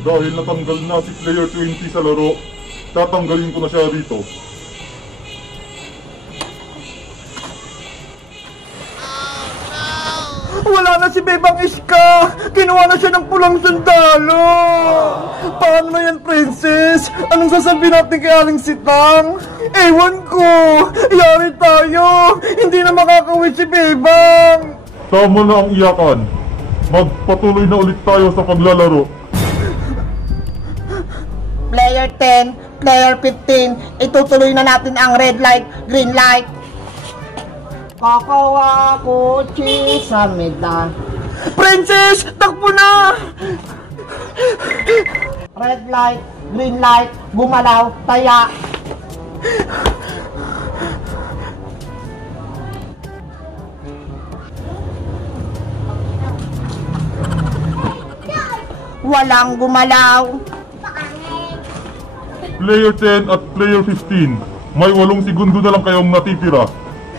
Dahil natanggal na si player 20 sa laro, tatanggalin ko na siya dito. Wala na si Bebang Iska! Kinuha na siya ng pulang sundalo! Paano na yan, Princess? Anong sasabihin natin kay Aling Sitang? Ewan ko! Yari tayo! Hindi na makakawin si Bebang! Tama na ang iyakan. Magpatuloy na ulit tayo sa paglalaro. Player 10, player 15, itutuloy na natin ang red light, green light. Kakawa kutsi sa medan. Princess! Takbo na! Red light, green light, gumalaw, taya. Walang gumalaw. Player 10 at player 15, may 8 segundo na lang kayong natitira.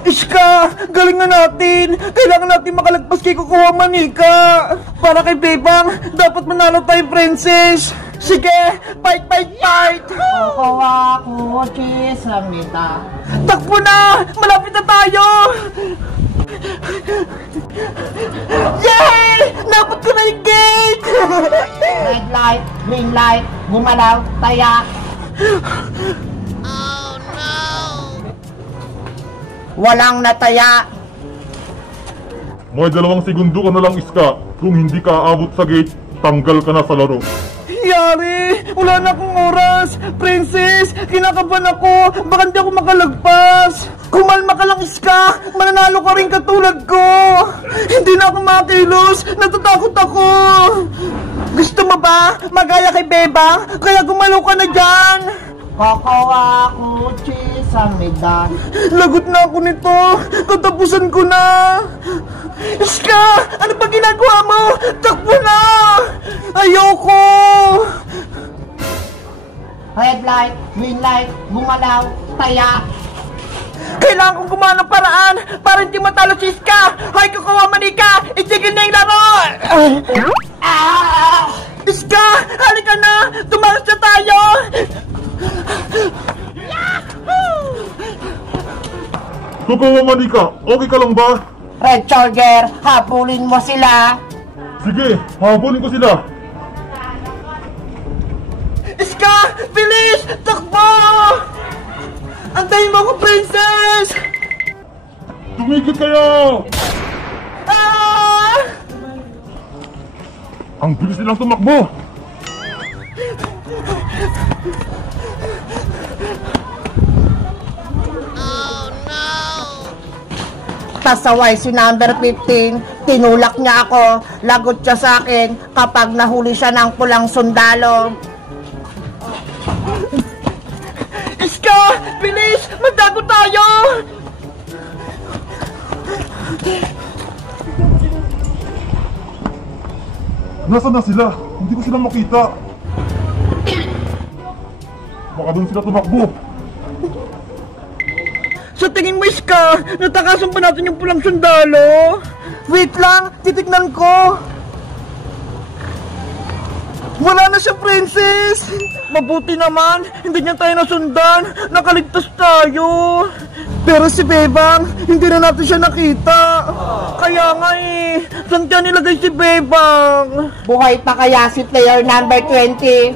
Iska! Galing na natin! Kailangan natin makalagpas kay Kukuha Manika! Para kay Bebang, dapat manalo tayo, Princess! Sige! Fight, fight, fight! Kakawa kutsi sa medan. Takbo na! Malapit na tayo! Yay! Napot ko na yung gate! Red light, green light, gumalaw, taya. Walang nataya. May 2 segundo ka na lang, Iska. Kung hindi ka aabot sa gate, tanggal ka na sa laro. Yari! Wala na akong oras! Princess! Kinakabahan ako! Baka hindi ako makalagpas! Kumalma ka lang, Iska! Mananalo ka rin katulad ko! Hindi na ako makilos! Natatakot ako! Gusto mo ba? Magaya kay Bebang? Kaya gumalaw ka na dyan! Kakawa kutsi sa medan. Lagot na ako nito! Katapusan ko na! Iska! Ano ba ginagawa mo? Takbo na! Ayoko! Red light, green light, gumalaw, taya. Kailangan kong gumawa ng paraan para hindi matalo si Iska! Hoy, Kukuha Manika! Itigil na yung laro! Iska! Halika na! Tumalas na tayo! Kukuha Manika, okay ka lang ba? Red Charger, habulin mo sila. Sige, habulin ko sila. Iska! Bilis! Takbo! Antayin mo ako, Princess! Tumigil kayo! Ah! Ang bilis nilang tumakbo! Pasaway si number 15, tinulak niya ako, lagot siya sa akin kapag nahuli siya ng pulang sundalo. Iska! Bilis! Magdago tayo! Nasaan na sila? Hindi ko sila makita. Baka doon sila tumakbo. Sa tingin mo, Iska, natakasan pa natin yung pulang sundalo? Wait lang, titignan ko. Wala na siya, Princess! Mabuti naman, hindi niya tayo nasundan. Nakaligtas tayo. Pero si Bebang, hindi na natin siya nakita. Kaya nga eh, saan kaya nilagay si Bebang? Buhay pa kaya si player number 20?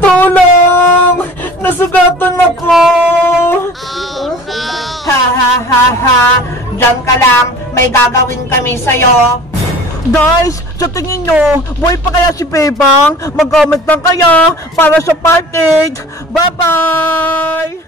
Tulong! Nasugatan ako! Ha ha ha ha! Diyan ka lang, may gagawin kami sa'yo. Guys, sa tingin nyo, buhay pa kaya si Bebang? Mag-comment lang kayo para sa part 8. Bye-bye!